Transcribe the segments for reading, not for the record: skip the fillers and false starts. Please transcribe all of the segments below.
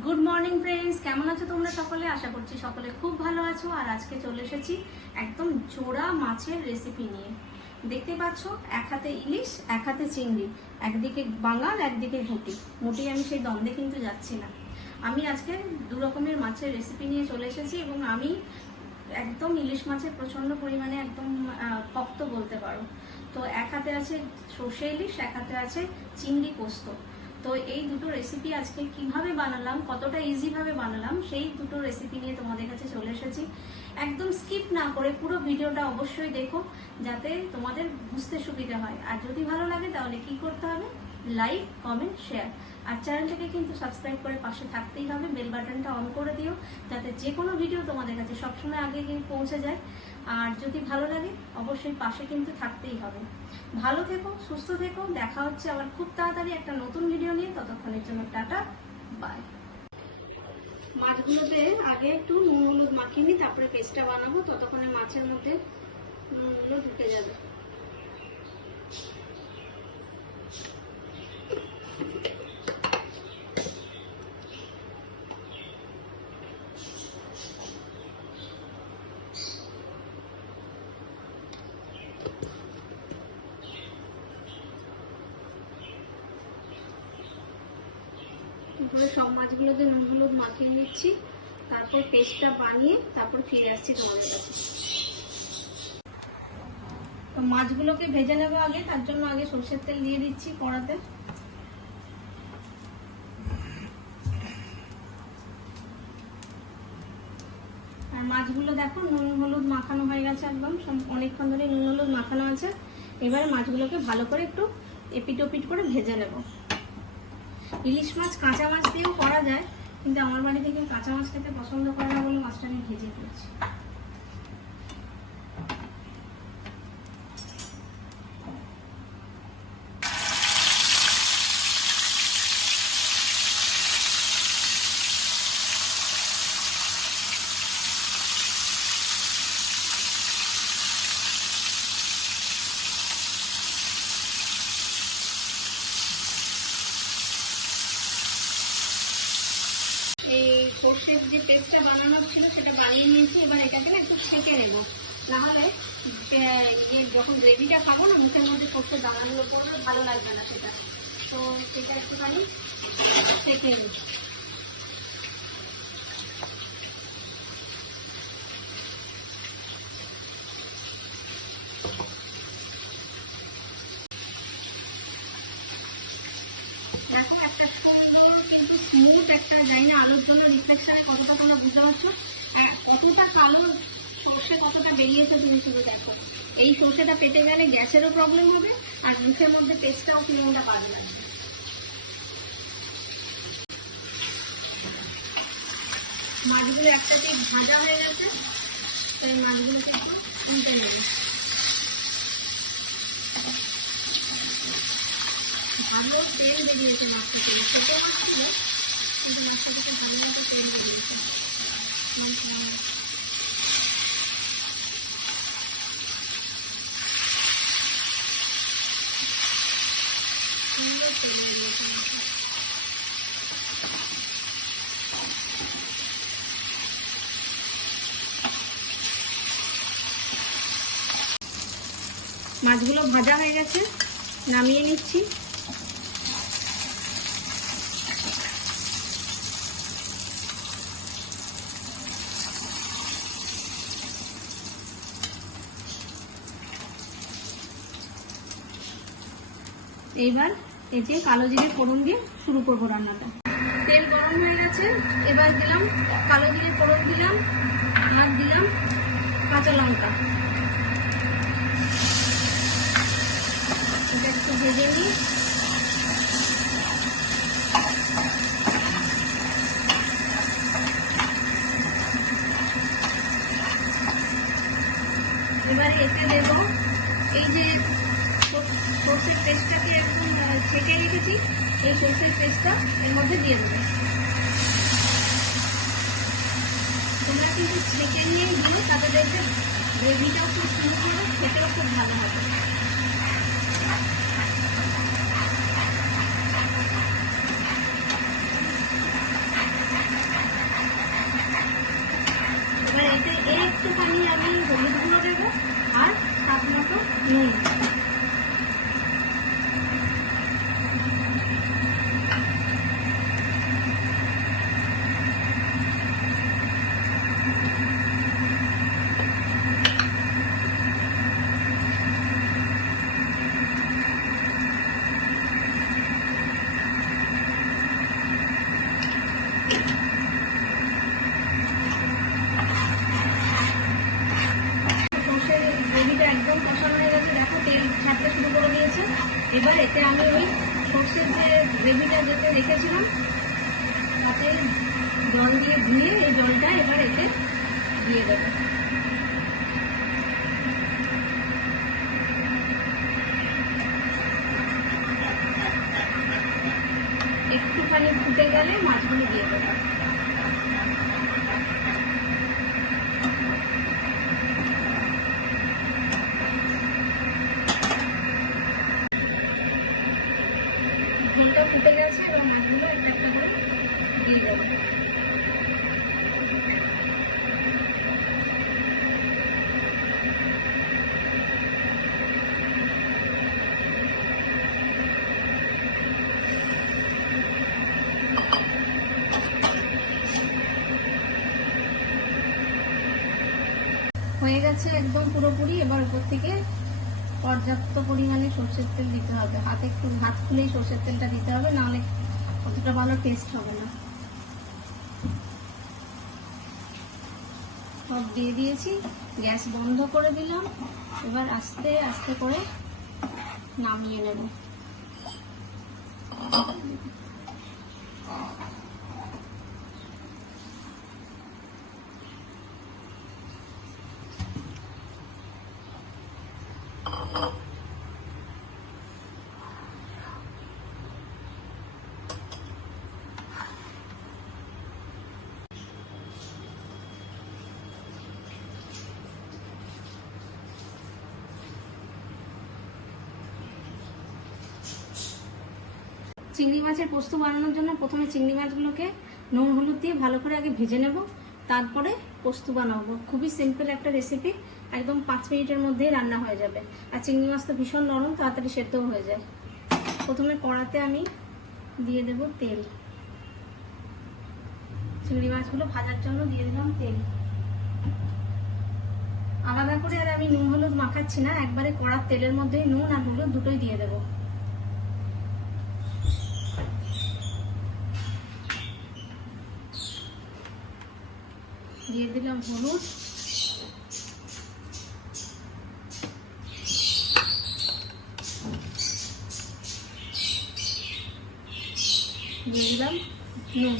Good morning friends, কেমন আছো তোমরা সকলে? আশা করছি সকলে খুব ভালো আছো। আর আজকে চলে এসেছি একদম জোড়া মাছের রেসিপি নিয়ে। দেখতে পাচ্ছ, এক হাতে ইলিশ, এক হাতে চিংড়ি, একদিকে বাঙাল, একদিকে ঘুটি। মোটেই আমি সেই দ্বন্দ্বে কিন্তু যাচ্ছি না। আমি আজকে দু রকমের মাছের রেসিপি নিয়ে চলে এসেছি এবং আমি একদম ইলিশ মাছের প্রচন্ড পরিমাণে একদম ভক্ত বলতে পারো। তো এক হাতে আছে সর্ষে ইলিশ, এক হাতে আছে চিংড়ি পোস্ত। তো এই দুটো রেসিপি আজকে কিভাবে বানালাম, কতটা ইজিভাবে বানালাম, সেই দুটো রেসিপি নিয়ে তোমাদের কাছে চলে এসেছি। একদম স্কিপ না করে পুরো ভিডিওটা অবশ্যই দেখো, যাতে তোমাদের বুঝতে সুবিধা হয়। আর যদি ভালো লাগে তাহলে কি করতে হবে? Like, comment, share. আর চ্যানেলটাকে কিন্তু সাবস্ক্রাইব করে পাশে থাকতেই হবে। বেল বাটনটা অন করে দিও, যাতে যে কোনো ভিডিও তোমাদের কাছে সবসময় আগে গিয়ে পৌঁছে যায়। আর যদি ভালো লাগে অবশ্যই পাশে কিন্তু থাকতেই হবে। ভালো থেকো, সুস্থ থেকো। দেখা হচ্ছে আবার খুব তাড়াতাড়ি একটা নতুন ভিডিও নিয়ে। ততক্ষণের জন্য টাটা, বাই। মাছগুলোতে আগে একটু নুন হলুদ মাখিয়ে নিই, তারপরে পেস্টটা বানাবো। ততক্ষণে মাছের মধ্যে নুনগুলো ঢুকে যাবে। সব মাছগুলোতে নুন হলুদ মাখিয়ে নিচ্ছি, তারপর পেস্টটা বানিয়ে তারপর ফিরে আসছি তোমাদের কাছে। তো মাছগুলোকে ভেজে নেবো আগে, তার জন্য আগে সরষের তেল দিয়ে দিচ্ছি কড়াতে। আর মাছগুলো দেখো নুন হলুদ মাখানো হয়ে গেছে, একদম অনেকক্ষণ ধরে নুন হলুদ মাখানো আছে। এবারে মাছগুলোকে ভালো করে একটু এপিট ওপিট করে ভেজে নেব। ইলিশ মাছ কাঁচা মাছ দিয়েও করা যায়, কিন্তু আমার বাড়ি থেকে কাঁচা মাছ খেতে পছন্দ করে না বলে মাছটা আমি ভেজে ফেলছি। এই সর্ষের যে পেস্টটা বানানো ছিল সেটা বানিয়ে নিয়েছি। এবার এটাকে না একটু সেঁকে নেবো, নাহলে যখন গ্রেভিটা খাবো না মুখের মধ্যে সর্ষের দানাগুলো পড়লে ভালো লাগবে না সেটা। তো সেটা একটুখানি সেঁকে নিই। দেখো একটা সুন্দর কিন্তু স্মুথ একটা, জানি না আলোর জন্য রিফ্লেকশনে কতটা তোমরা বুঝতে পারছো, আর কতটা কালো সর্ষে কতটা বেরিয়েছে তুমি শুধু দেখো। এই সর্ষেটা পেটে গেলে গ্যাসেরও প্রবলেম হবে, আর মুখের মধ্যে টেস্টটাও কিরকমটা ভালো লাগবে। মাছগুলো একটা দিক ভাজা হয়ে গেছে, তাই মাছগুলোকে একটু উল্টে নেবে। ভালো তেল বেরিয়েছে মাছটা থেকে, ছোটো মাছ ছিল কিন্তু মাছটা থেকে ভালো মতো তেল বেরিয়েছে। সুন্দর তেল বেরিয়েছে। মাছগুলো ভাজা হয়ে গেছে, নামিয়ে নিচ্ছি। এইবার এই যে কালো জিরে ফোড়ন দিয়ে শুরু করবো রান্নাটা। তেল গরম হয়ে গেছে, এবার দিলাম কালো জিরে ফোড়ন দিলাম, আর দিলাম কাঁচা লঙ্কা। এটা একটু ভেজে নিই। এবারে এতে দেব এই যে সর্ষের পেস্টটাকে একদম ছেঁকে রেখেছি, এই সর্ষের পেস্টটা এর মধ্যে দিয়ে দেবো। তোমরা কিন্তু ছেঁকে নিয়েই দিও, তাতে দেখবে গ্রেভিটাও খুব সুন্দর হবে, খেতেও খুব ভালো হবে। নুন, গ্রেভিটা একদম কষানো হয়ে গেছে। দেখো তেল ছাড়তে শুরু করে দিয়েছে। এবার এতে আমি ওই সর্ষের যে গ্রেভিটা যেতে রেখেছিলাম তাতে জল দিয়ে ধুয়ে এই জলটা এবার এতে দিয়ে দেবো। একটুখানি ফুটে গেলে মাছগুলো দিয়ে দেবো। ঝোলটা ফুটে গেছে এবং মাছগুলো একটা একটা করে দিয়ে দেবো। হয়ে গেছে একদম পুরোপুরি। এবার উপর থেকে পর্যাপ্ত পরিমাণে সর্ষের তেল দিতে হবে। হাত খুলেই সর্ষের তেলটা দিতে হবে, নাহলে অতটা ভালো টেস্ট হবে না। সব দিয়ে দিয়েছি, গ্যাস বন্ধ করে দিলাম। এবার আস্তে আস্তে করে নামিয়ে নেব। চিংড়ি মাছের পোস্ত বানানোর জন্য প্রথমে চিংড়ি মাছগুলোকে নুন হলুদ দিয়ে ভালো করে আগে ভেজে নেব, তারপরে পোস্ত বানাবো। খুবই সিম্পল একটা রেসিপি, একদম 5 মিনিটের মধ্যেই রান্না হয়ে যাবে। আর চিংড়ি মাছ তো ভীষণ নরম, তাড়াতাড়ি সেদ্ধও হয়ে যায়। প্রথমে কড়াতে আমি দিয়ে দেব তেল। চিংড়ি মাছগুলো ভাজার জন্য দিয়ে দিলাম তেল। আলাদা করে আর আমি নুন হলুদ মাখাচ্ছি না, একবারে কড়ার তেলের মধ্যেই নুন আর হলুদ দুটোই দিয়ে দেবো। দিয়ে দিলাম হলুদ, দিয়ে দিলাম নুন।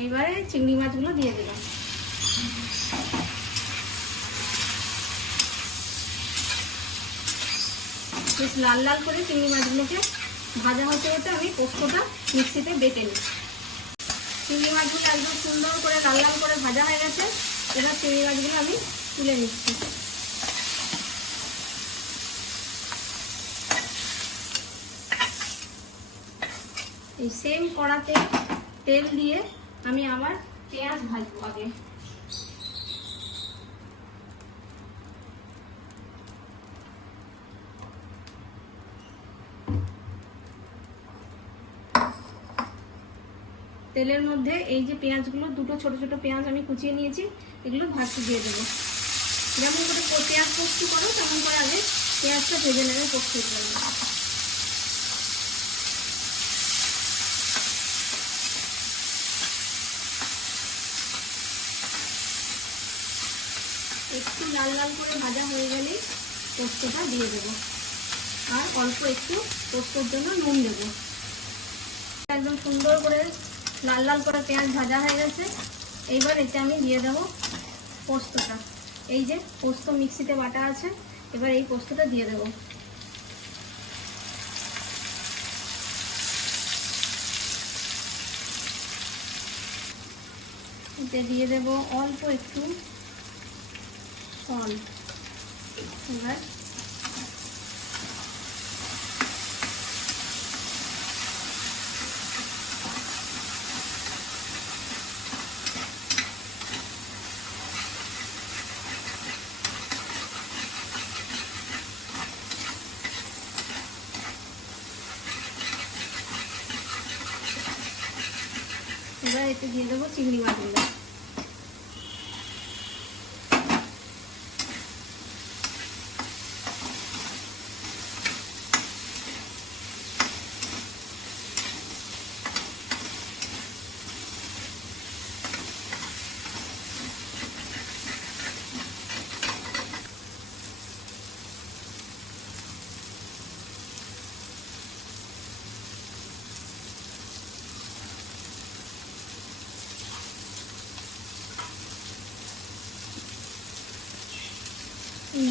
এইবারে চিংড়ি মাছগুলো দিয়ে দিলাম। বেশ লাল লাল করে চিংড়ি মাছগুলোকে ভাজা হতে হতে আমি পোস্তটা মিক্সিতে বেটে নিই। চিংড়ি মাছগুলো একদম সুন্দর করে লাল লাল করে ভাজা হয়ে গেছে। এবার চিংড়ি মাছগুলো আমি তুলে নিচ্ছি। এই সেম কড়াতে তেল দিয়ে আমি আবার পেঁয়াজ ভাজবো আগে। তেলের মধ্যে এই যে পেঁয়াজগুলো, দুটো ছোট ছোট পেঁয়াজ আমি কুচিয়ে নিয়েছি, এগুলো ভাজতে দিয়ে দেবো। যেমন করে পেঁয়াজ পোস্ত করো তেমন করে আগে পেঁয়াজটা ভেজে নেবে পোস্তের জন্য। একটু লাল লাল করে ভাজা হয়ে গেলেই পোস্তটা দিয়ে দেবো, আর অল্প একটু পোস্তর জন্য নুন দেবো। একদম সুন্দর করে লাল লাল করে পেঁয়াজ ভাজা হয়ে গেছে। এইবার এতে আমি দিয়ে দেবো পোস্তটা। এই যে পোস্ত মিক্সিতে বাটা আছে, এবার এই পোস্তটা দিয়ে দেবো। এতে দিয়ে দেবো অল্প একটু সল্ট। এবার এবার এতে দিয়ে দেবো চিংড়ি মাছগুলো।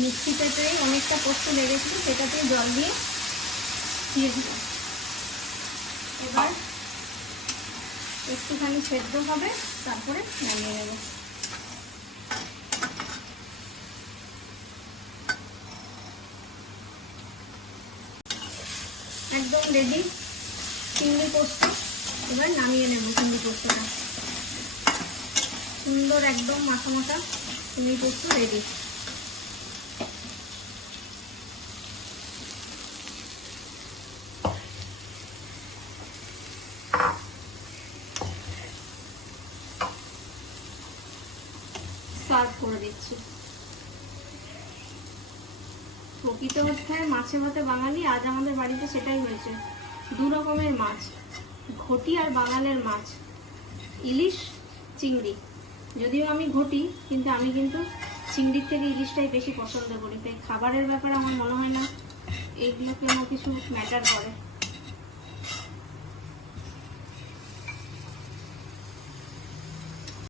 মিক্সিটাতে অনেকটা পোস্ত লেগেছিল, সেটাতে জল দিয়ে দিব। এবার একটুখানি সেদ্ধ হবে, তারপরে নামিয়ে নেব। একদম রেডি চিংড়ি পোস্ত। এবার নামিয়ে নেব চিংড়ি পোস্তটা। সুন্দর একদম মাখা মাখা চিংড়ি পোস্ত রেডি। সার্ভ করে দিচ্ছি। প্রকৃত অর্থায় মাছে ভাতে বাঙালি, আজ আমাদের বাড়িতে সেটাই হয়েছে। দু রকমের মাছ, ঘটি আর বাঙালের মাছ, ইলিশ চিংড়ি। যদিও আমি ঘটি, কিন্তু আমি চিংড়ির থেকে ইলিশটাই বেশি পছন্দ করি। তাই খাবারের ব্যাপারে আমার মনে হয় না এইগুলো কোনো কিছু ম্যাটার করে।